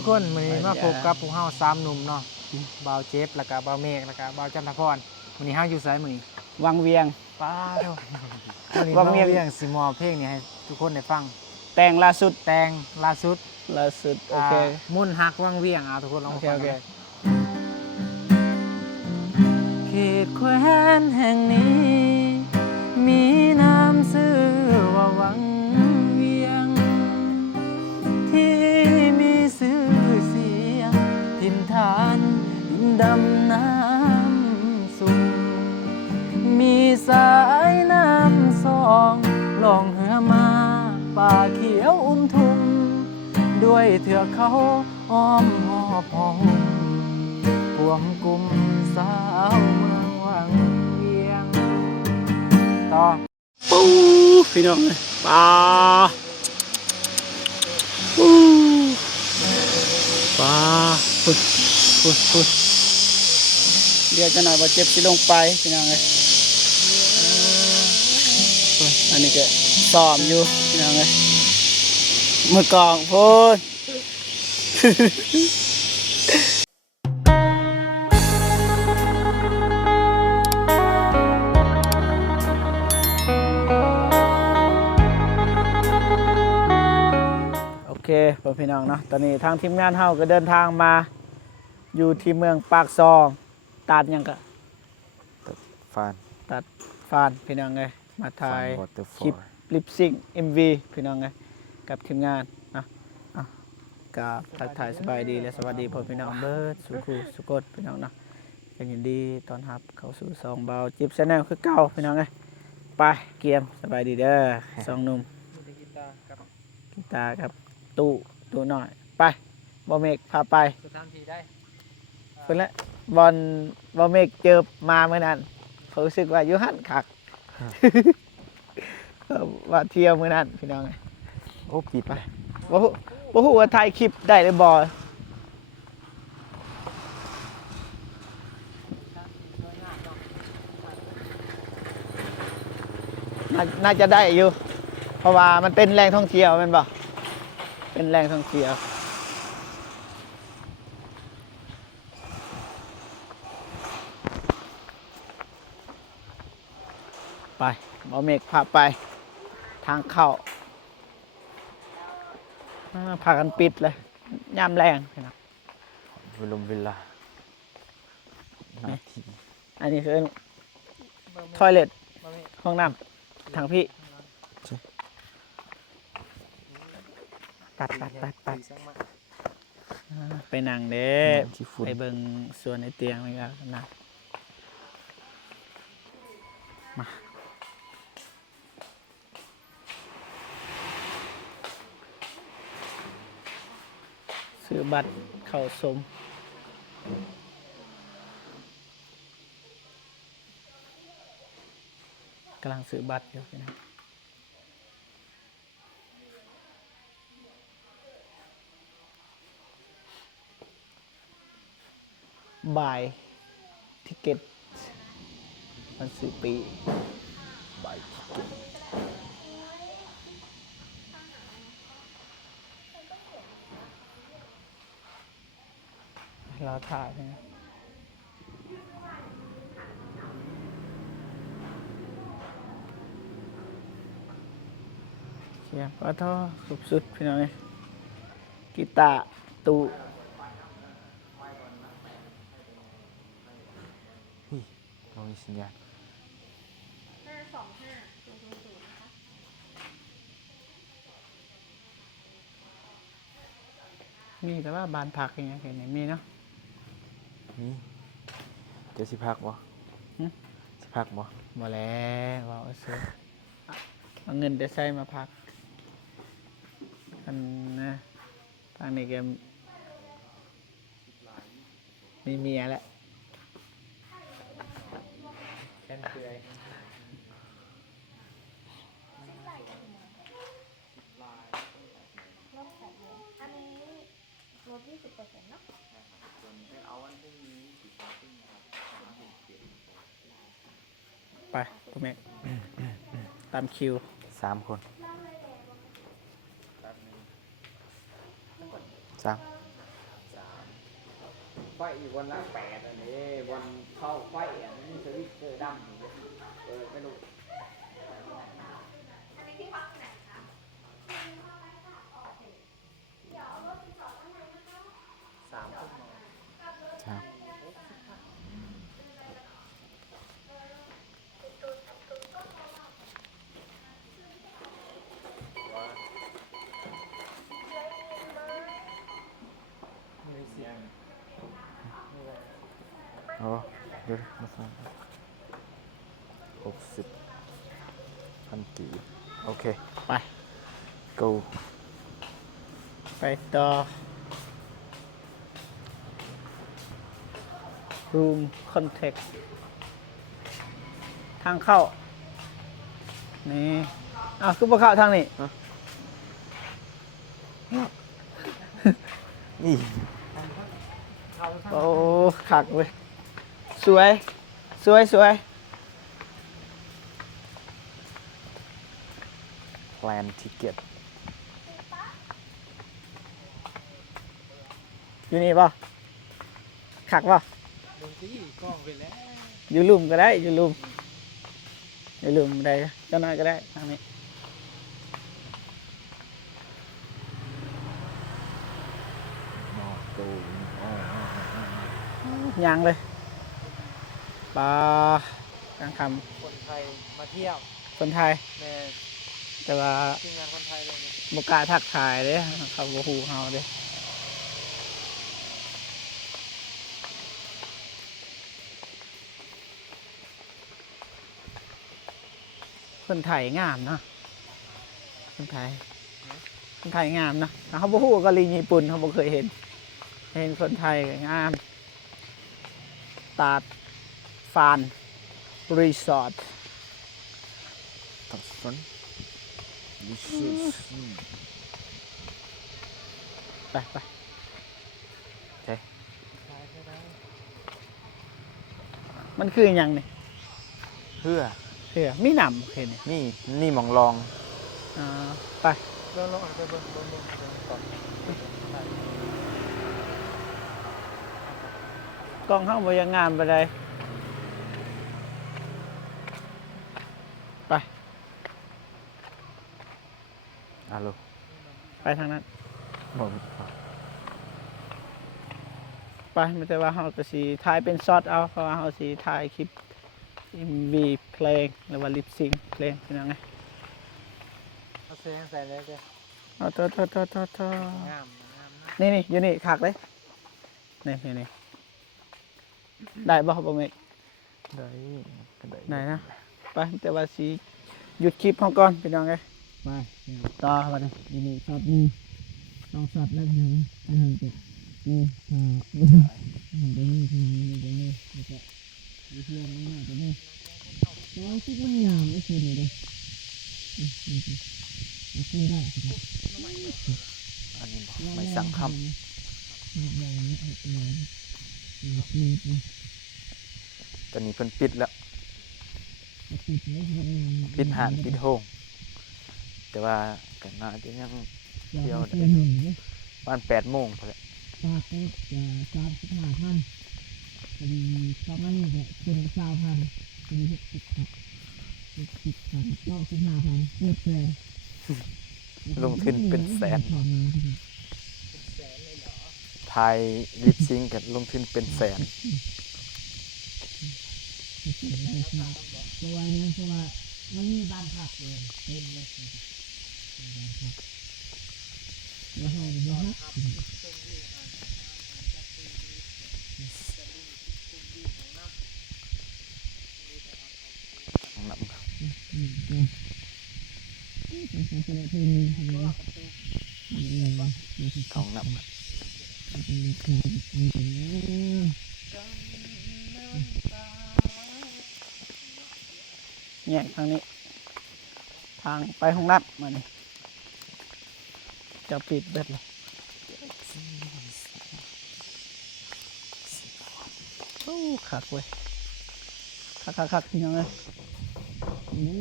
ทุกคนมื้อนี้มาพบกับพวกเฮา3หนุ่มเนาะบ่าวเจฟแล้วก็บ่าวเมฆแล้วก็บ่าวจันทพรมื้อนี้เฮาอยู่ไสมื้อนี้วังเวียงป้าโธ่มื้อนี้วังเวียงสิมอบเพลงนี้ให้ทุกคนได้ฟังแต่งล่าสุดแต่งล่าสุดโอเคมุ่นฮักวังเวียงทุกคนลองฟังกันเขตแคว้นแห่งนี้มีน้ำชื่อว่าวังเวียงที่มีชื่อเสียงถิ่นฐานดินดำน้ำสูงมีสายน้ำสองล่องเหือมาป่าเขียวทุ่มด้วยเถือกเขาอ้อมหอบหอมกวมกุมสาวเมืองวังเวียงต่อปูพี่น้องปลาปูปลาพุดเดี๋ยวจะหน่อยว่าเจ็บสิลงไปพี่น้องเลยอันนี้ก็ซ้อมอยู่พี่น้องเลยมือกองพูดโอเคพี่น้องเนาะตอนนี้ทางทีมงานเฮาก็เดินทางมาอยู่ที่เมืองปากซองตัดยังก็ตัดฟานพี่น้องเลยมาถ่ายคลิปลิปซิง MV พี่น้องเลยกับทีมงานนะกับทักทายสบายดีและสวัสดีพ่อพี่น้องเบิร์ดสุขุสุกดพี่น้องเนาะกันยินดีตอนรับเข้าสู่ซองเบาจิบแชนแนลคือเก่าพี่น้องเลยไปเกียมสบายดีเด้อสองหนุ่มกีตาร์กับตู้หน่อยไปบอเมกพาไปสถานที่ได้เพื่อนละบอเมกเจอมาเมื่อนั้นเขารู้สึกว่ายุหันคักว่าเที่ยวเมื่อนั้นพี่น้องเลยโอ้ปิดไปบ่ฮู้ว่าถ่ายคลิปได้หรือบ่น่าจะได้อยู่เพราะว่ามันเป็นแหล่งท่องเที่ยวแม่นบ่เป็นแหล่งท่องเที่ยวไปบ่เมฆพาไปทางเข้าพากันปิดเลยย่ำแรงนะเวลาอันนี้คือทอยเล็ตห้องน้ำทางพี่ปัดไปนั่งเด้ไปเบิ่งส่วนในเตียงนี่ก็นะมาซื้อบัตรเข้าชมกำลังซื้อบัตรอยู่นะบ่ายทิเก็ตมันซื้อปีบ่ายทิเก็ตเราถ่ายนะเชียร์ปะท่อสุดพี่น้องเลยกีตาร์ตู้เรามีสัญญาณมีแต่ว่าบานผักอย่างเงี้ยเห็นไหมมีเนาะมีเดี๋ยวสิพักบ่บ่แล้วว่าซื้อเอาเงินไปใช้มาพักอันนะทางนี้แกมีเมียแล้วแค่เปื่อยอันนี้ลด20%เนาะเอาวันพรุ่งนี้ไปคุณแม่ตามคิว3 คน3 ไฟอยู่วันละ8อันนี้วันเข้าไฟอันนี้สวิตเตอร์ดำไม่รู้ครับ อ๋อเดี๋ยวมาฟัง60,000 กีบโอเค ไป go ไปต่อ room contact ทางเข้า นี่อ้าวคือบ่เข้าทางนี้ นี่ โอ้ขักเว้ย สวย สวยสวย plan ticket อยู่นี่ป่ะขักป่ะ ลงที่กล้องไปแล้ว อยู่ลุมก็ได้ อยู่ลุมอยู่ลุมได้เจ้าน้อยก็ได้ทางนี้ นอก go ยางเลยปลากลางค คนไทยมาเที่ยว ำคนไทย แม่ แต่ว่า ทีมงานคนไทยเลย บกล้าทักทายเด้เขาบ่ฮู้เฮาเด้คนไทยงามเนาะคนไทย คนไทยงามเนาะแต่เขาบ่ฮู้ก็ลีญี่ปุ่นเขาบ่เคยเห็น เห็นคนไทยก็งาม ตาดฟานรีสอร์ท ตัดสัน this is ไปไป มันคืออย่างนี่ เพื่อ เสือมีหนำเห็นนี่ นี่หมองลอง อ่าไป ลองอ่านไปเบิ่งก่อน กล้องเข้าบยังงามไปเลยไป ลูก ไปทางนั้น บอก ไปไม่แต่ว่าเขาก็สีถ่ายเป็นช็อตเอาเพราะว่าเขาสีถ่ายคลิปมีเพลงหรือว่าลิปซิงเพลงเป็นยังไง เอาแสงใส่เลยเด้อ เอาโท งามนะ นี่อยู่นี่คักเลยนี่ได้บ่บ่เมก ได้ก็ได้ ไหนนะไปแต่ว่าสีหยุดคลิปเขาก่อนเป็นยังไงไปต่อวันนี้อยู่นี่ช็อตหนึงต้องช็อตแล้วเป็นยังไงนี่ตรงนี้ตรงนี้ตรงนี้แล้วก็มีเพื่อนนี่ตรงนี้แล้วที่มันยาวไม่เคยเลยขึ้นได้ อันนี้บอกไม่สั่งคำตอนนี้เพิ่นปิดแล้ว ปิดหานปิดโฮงแต่ว่ากันน่าจะยังเที่ยวได้ประมาณ8 โมงพอแหละ ปากก็จะ35,000ประมาณนี้แหละเป็น20,000เป็น60,000 95,000เกือบแสน ลงทุนเป็นแสนไทยลิปซิงกับลงทุนเป็นแสน เพราะว่ามันมีบ้านพักเลยเต็มเลยบ้านพักแล้วให้ดูนะ ของน้ำของน้ำ เนี่ยทางนี้ ทางไปห้องน้ำมานี่จะปิดเบ็ดเลยโอ้ขักเว้ยขักที่ยังไงนี่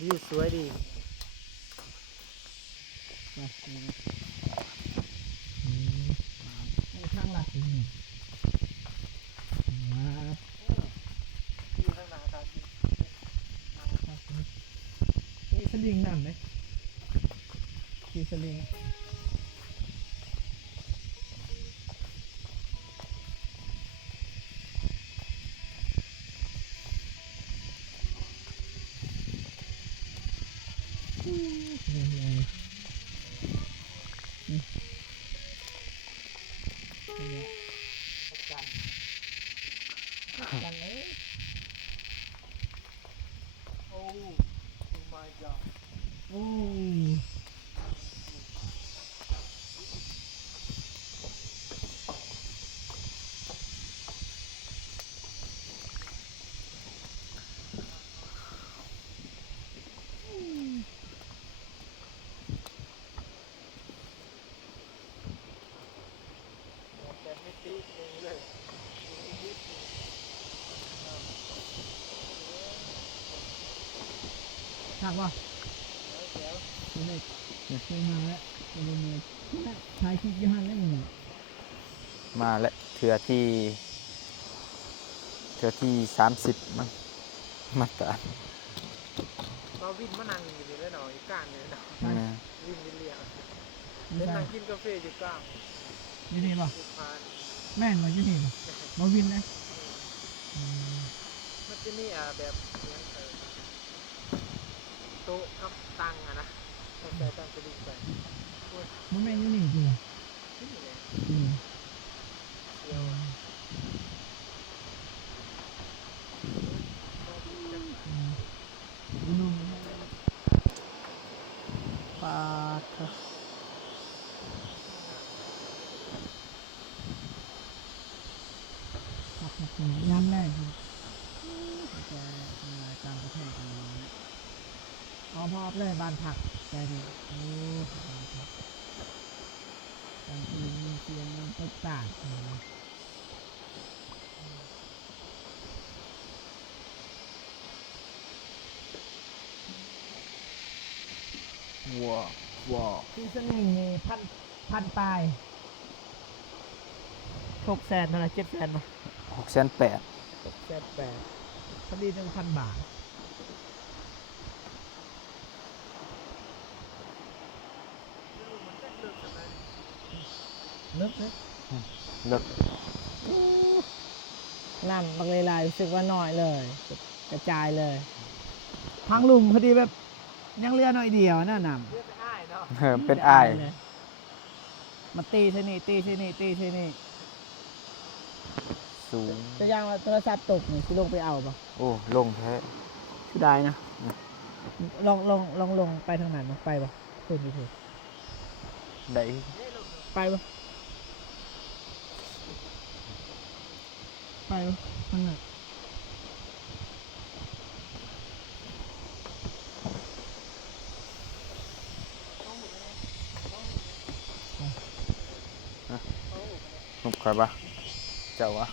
วิวสวยดี ไป ลิงนั่นเลยขี่สลิงกันเลยโอ้ my god โอ้ถักวะเด็กเคยมาแล้วถ่ายคลิปยี่ห้อแล้วนี่ มาแล้วเถื่อที่30มั้งมาตรา เราวินมานั่งอยู่เลยเนาะอยู่กลางเลยเนาะ วินเรียกเล่นนั่งกินกาแฟอยู่กลางอยู่นี่ป่ะแม่นมาอยู่นี่ป่ะมาวินนะมันจะมีแบบเนี้ยโต๊ะกับตังนะแต่ตังจะดึงไปมันแม่นอยู่นี่จริงเหรอเดี๋ยวปาดย้ำแรกจะต่างประเทศกันเอาพอบเลยบ้านผักแต่ดิโอ้บางทีมีเสียงน้ำตกตาดว้าว ที่สนิงนี่พันปลาย600,000เท่าไหร่700,000ป่ะ680,000 680,000พอดี 1,000 บาทเลิกเลย เลิก น้ำบางลายรู้สึกว่าน้อยเลยกระจายเลยทางลุมพอดีแบบยังเรือน้อยเดียวน่ะน้ำเป็นอ้าย มาตีที่นี่ตีที่นี่ตีที่นี่ สูง จะยังว่าโทรศัพท์ตกนี่สิลงไปเอาป่ะ โอ้ลงแท้ สิได้นะลงไปทางไหนมาไปป่ะพูดพูด ได้ ไปป่ะไปป่ะทางไหนหุบใครปะเจ้าวะ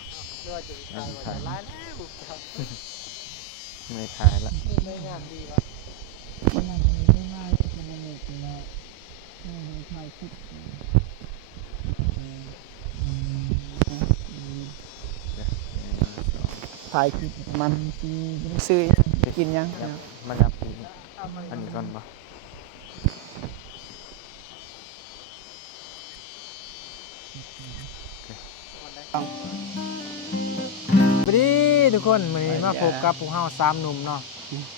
ไม่ถ่ายละ ไม่งามดีป่ะไม่งามดีไม่ง่ายเป็นเล็กแล้วไม่ถ่ายคลิปถ่ายคลิปมันซื้อกินยัง มันนับปีอันนี้ก่อนปะ สวัสดีทุกคนวันนี้มาพบกับพวกเฮา3หนุ่มเนาะ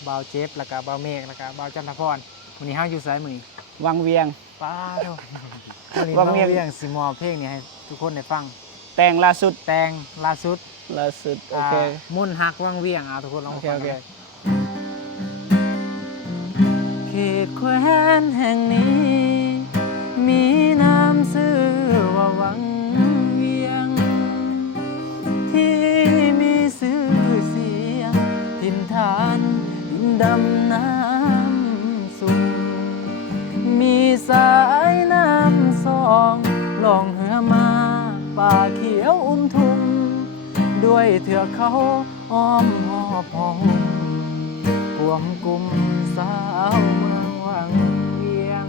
บ่าวเจฟแล้วก็บ่าวเมฆแล้วก็บ่าวจันทพรวันนี้เฮาอยู่ไสมื้อนี้ วังเวียง ป้าโธ่วันนี้ วั บ่าง ว เวี เวี ยง ยงสิมอบเพลงนี้ให้ทุกคนได้ฟัง แต่งล่าสุด แต่งล่าสุด โอเค มุ่นฮักวังเวียงทุกคนลองฟัง เขตแคว้นแห่งนี้ มีน้ำซื่อว่าวังเวียง ที่มีชื่อเสียงถิ่นฐานดินดำน้ำสูงมีสายน้ำสองล่องเหือมาป่าเขียวทุ่มด้วยเถือกเขาอ้อมหอบหองกวมกุมสาวเมืองวังเวียง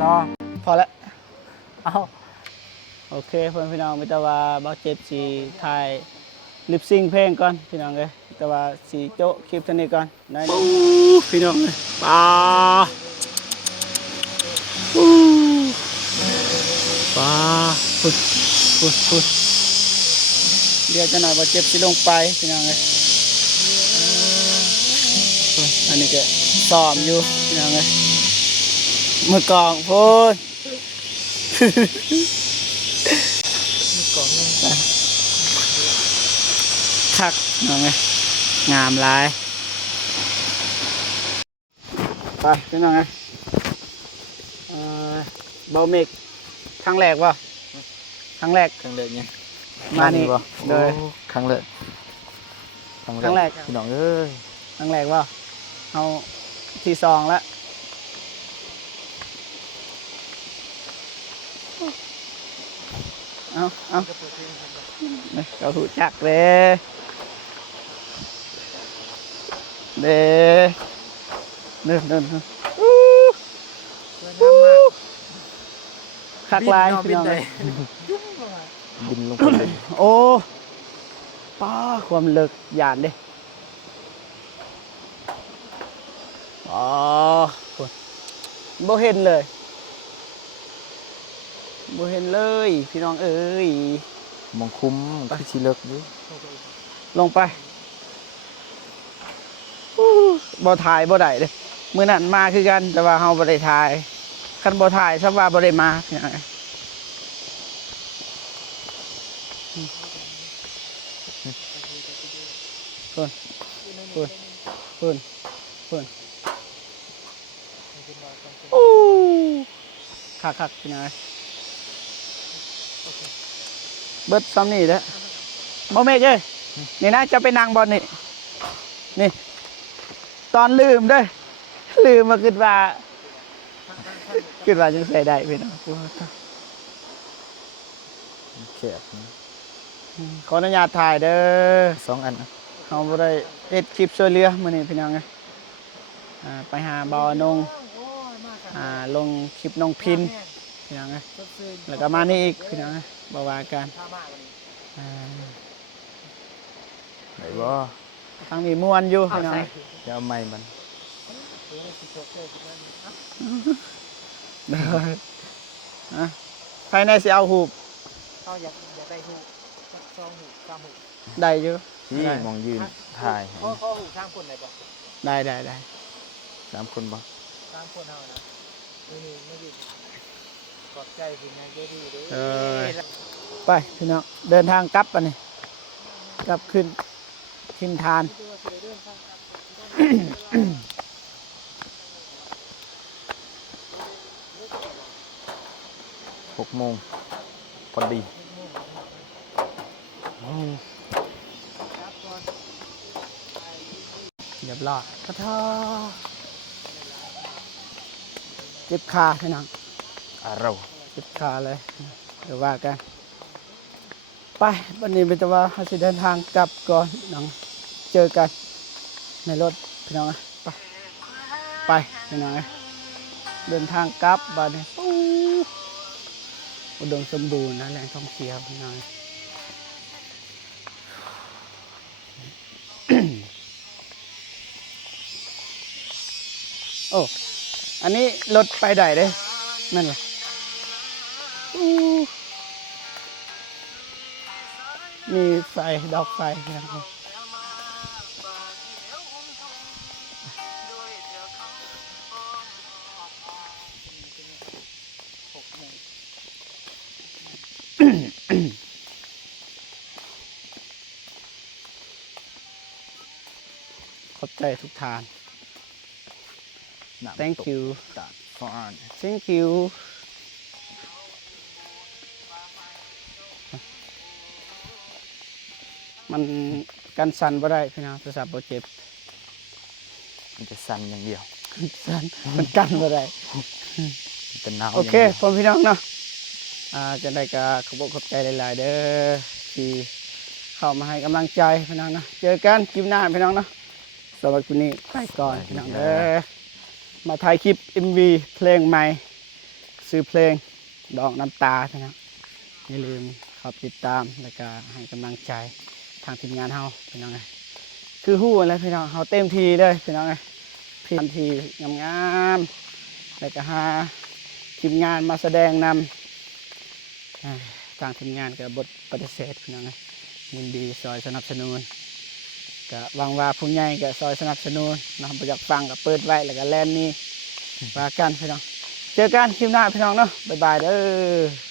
ต่อ พอแล้ว เอา โอเคเพื่อนพี่น้องมิตรว่าบักเจ็บสีไทย ลิปซิงเพลงก่อนพี่น้องเลยแต่ว่าสีโจ๊ะคลิปเท่านี้ก่อนได้พี่น้องเลยปลาปลาพุดเดี๋ยวจะหน่อยว่าเจ็บสิลงไปพี่น้องเลยอันนี้ก็ซ้อมอยู่พี่น้องเลยมือกองพูดคักน้องไงงามหลายไปพี่น้องไงเบาเมกครั้งแรกวะครั้งแรกเนี่ยมานี่เลยครั้งแรกพี่น้องเอ้ยครั้งแรกวะเอาที่ซองแล้วเอาเราหูจักเลยเด้เดินคักลายพี่น้องเลยบินลงไปเลยโอ้ป้าความเลิกหยาดดิอ๋อบ่เห็นเลยบ่เห็นเลยพี่น้องเอ้ยมองคุ้มคือสิเลิกดิลงไปบ่ถ่ายบ่ได้เด้มื้อนั้นมาคือกันแต่ว่าเฮาบ่ได้ถ่ายคันบ่ถ่ายซะว่าบ่ได้มาพี่น้องพุ่นโอ้คักพี่น้องเบิดซ้ำนี่เด้อบ่เมฆเอ้ยนี่นะจะไปนั่งบอลนี่ตอนลืมเด้อลืมมาคิดว่าจังใส่ได้พี่น้องแคบขออนุญาตถ่ายเด้อ2 อันเฮาบ่ได้เฮ็ดคลิปช่วยเหลือมื้อนี้พี่น้องเอ้ยไปหาบ่อนงลงคลิปน้องพินพี่น้องเอ้ยแล้วก็มานี่อีกพี่น้องเอ้ยบ่ว่ากันไหนบ่ทางนี้ม่วนอยู่พี่น้องจะเอาไม้มันภายในสิเอาหูบเขาอยากได้หูบ2 หูบ 3 หูบได้อยู่ที่มองยืนถ่ายเขาหูบ3 คนได้ป่ะได้3 คนป่ะ3 คนเท่านะนี่ไม่ยืนกอดใจพี่นายเจดีเด้ไปพี่น้องเดินทางกลับอันนี้กลับขึ้นทินทาน6 โมงพอดีเรียบร้อยพระท่อเจ็บขาพี่น้องเราเจ็บขาเลยเดี๋ยวว่ากันไปวันนี้เป็นตัวว่าเราจะเดินทางกลับก่อนน้องเจอกันในรถพี่น้องไปพี่น้องเดินทางกลับบ้านนี้อุดมสมบูรณ์นะแหล่งท่องเที่ยวพี่น้องโอ้อันนี้รถไปได้เลยนั่นแหละมีไฟดอกไฟนะครับขอบใจทุกทาน thank you thank you มันกันสั่นบ่ได้พี่น้องโทรศัพท์บ่เจ็บมันจะสั่นอย่างเดียวสั่นมันกันบ่ได้เป็นหนาวโอเคพ่อพี่น้องเนาะจะได้ก็ขอบใจหลายๆเด้อที่เข้ามาให้กำลังใจพี่น้องนะเจอกันคลิปหน้าพี่น้องเนาะสำหรับคลิปนี้ไปก่อนพี่น้องเด้อมาถ่ายคลิป MV เพลงใหม่ซื้อเพลงดอกน้ำตาพี่น้องอย่าลืมเข้าติดตามแล้วก็ให้กำลังใจ ทางทีมงานเฮาพี่น้องไงคือฮู้อะไรพี่น้องเฮาเต็มทีเลยพี่น้องไงพี่ทีงามๆแล้วก็หาทีมงานมาแสดงนำทางทีมงานกับบทปฏิเสธพี่น้องไงยินดีซอยสนับสนุนก็หวังว่าผู้ใหญ่ก็ซอยสนับสนุนนะบ่อยากฟังก็เปิดไว้แล้วก็แล่นนี่ว่ากันพี่น้องเจอกันคลิปหน้าพี่น้องเนาะบ๊ายบายเด้อ